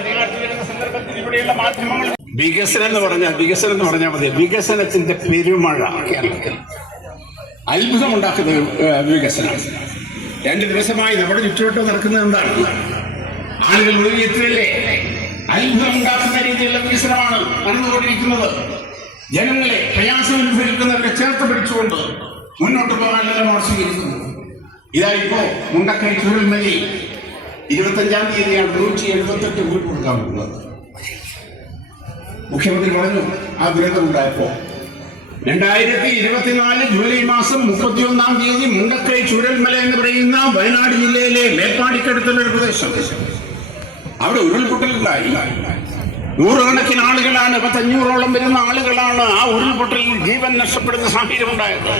അധികാരത്തിൽ വരുന്ന സന്ദർഭത്തിൽ ഇവിടെയുള്ള മാധ്യമങ്ങൾ വികസനം എന്ന് പറഞ്ഞാൽ മതി. വികസനത്തിന്റെ പെരുമഴ കേരളത്തിൽ അത്ഭുതമുണ്ടാക്കുന്ന വികസനം. 2 ദിവസമായി നമ്മുടെ ചുറ്റുവട്ടം നടക്കുന്നത് എന്താണ്? ആളുകൾ മുഴുകിയെത്തില്ലേ? അത്ഭുതമുണ്ടാക്കുന്ന രീതിയിലുള്ള വികസനമാണ് നടന്നുകൊണ്ടിരിക്കുന്നത്. ജനങ്ങളെ പ്രയാസം അനുഭവിക്കുന്നവരെ ചേർത്ത് പിടിച്ചുകൊണ്ട് മുന്നോട്ട് പോകാൻ നിലപാട് സ്വീകരിക്കുന്നു. ഇതായിപ്പോ മുണ്ടക്കൈ ചുഴൽമലയിൽ 25-ാം തീയതിയാണ് 178 വീട് കൊടുക്കാൻ പോകുന്നത്. മുഖ്യമന്ത്രി പറഞ്ഞു ആ ദുരന്തമുണ്ടായപ്പോ 2024 ജൂലൈ മാസം 31-ാം തീയതി മുണ്ടക്കൈ ചുഴൽമല എന്ന് പറയുന്ന വയനാട് ജില്ലയിലെ മേപ്പാടിക്കടുത്തുള്ള ഒരു പ്രദേശം, അവിടെ ഉരുൾപൊട്ടലുണ്ടായി. 100 കണക്കിന് ആളുകളാണ്, 500-ഓളം വരുന്ന ആളുകളാണ് ആ ഉരുൾപൊട്ടലിൽ ജീവൻ നഷ്ടപ്പെടുന്ന സാഹചര്യം ഉണ്ടായത്.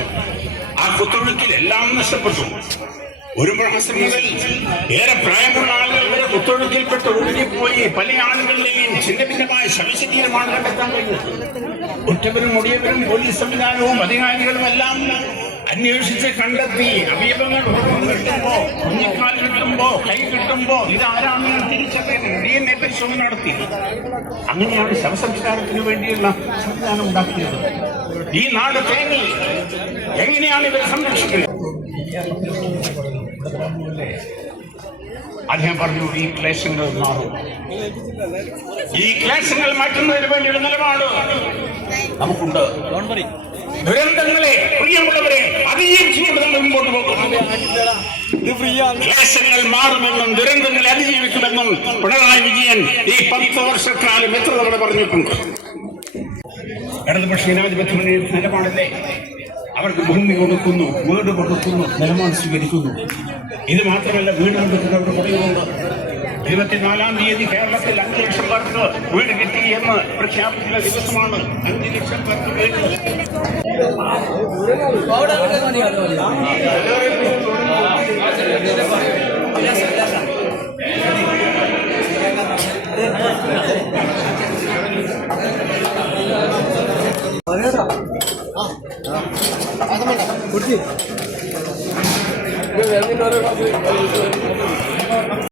ആ കുത്തൊഴുക്കിൽ എല്ലാം നഷ്ടപ്പെട്ടു. ഒരു മാസം മുതൽ ഏറെ പ്രായമുള്ള ആളുകൾ വരെ കുത്തൊഴുക്കിൽപ്പെട്ട് ഒഴുകിപ്പോയി. പല ആളുകളുടെയും ഛിന്നഭിന്നമായ ശവശരീരമാണ് കണ്ടെത്താൻ കഴിഞ്ഞത്. കുറ്റവരും ഒടിയവരും പോലീസ് സംവിധാനവും അധികാരികളും എല്ലാം അന്വേഷിച്ച് കണ്ടെത്തി. അവയവങ്ങൾ കിട്ടുമ്പോ, കുഞ്ഞിക്കാൽ കിട്ടുമ്പോ, കൈ കിട്ടുമ്പോ ഇതാരാണെന്ന് തിരിച്ചറിയാൻ DNA പരിശോധന നടത്തി. അങ്ങനെയാണ് ശവസംസ്കാരത്തിന് വേണ്ടിയുള്ള സംവിധാനം ഉണ്ടാക്കിയത്. ഈ നാട് തേങ്ങി എങ്ങനെയാണ് ഇവരെ സംരക്ഷിക്കുന്നത്? അദ്ദേഹം പറഞ്ഞു, ഈ ക്ലേശങ്ങൾ മാറും. ഈ ക്ലേശങ്ങൾ മാറ്റുന്നതിന് വേണ്ടിയുള്ള നിലപാട് നമുക്കുണ്ട്. ദുരന്തങ്ങളെ പ്രിയമുള്ളവരെ അതിജീവിച്ചുകൊണ്ട് നമ്മൾ മുമ്പോട്ട് പോകുന്നു. ക്ലേശങ്ങൾ മാറുമെന്നും ദുരന്തങ്ങളെ അതിജീവിക്കുമെന്നും പിണറായി വിജയൻ ഈ 10 വർഷക്കാലം എത്ര തവണ പറഞ്ഞിട്ടുണ്ട്. ഇടതുപക്ഷ ജനാധിപത്യ മുന്നണി നിലപാടല്ലേ? അവർക്ക് ഭൂമി കൊടുക്കുന്നു, വീട് കൊടുക്കുന്നു, നിലപാട് സ്വീകരിക്കുന്നു. ഇത് മാത്രമല്ല, വീട് കൊടുക്കുന്നവർക്ക് പറയുന്നുണ്ട്. 24-ാം തീയതി കേരളത്തിൽ 5 ലക്ഷം പേർക്ക് വീട് കിട്ടി എന്ന് പ്രഖ്യാപിക്കുന്ന ദിവസമാണ്. 5 ലക്ഷം പേർക്ക് വീട്. കുട്ടി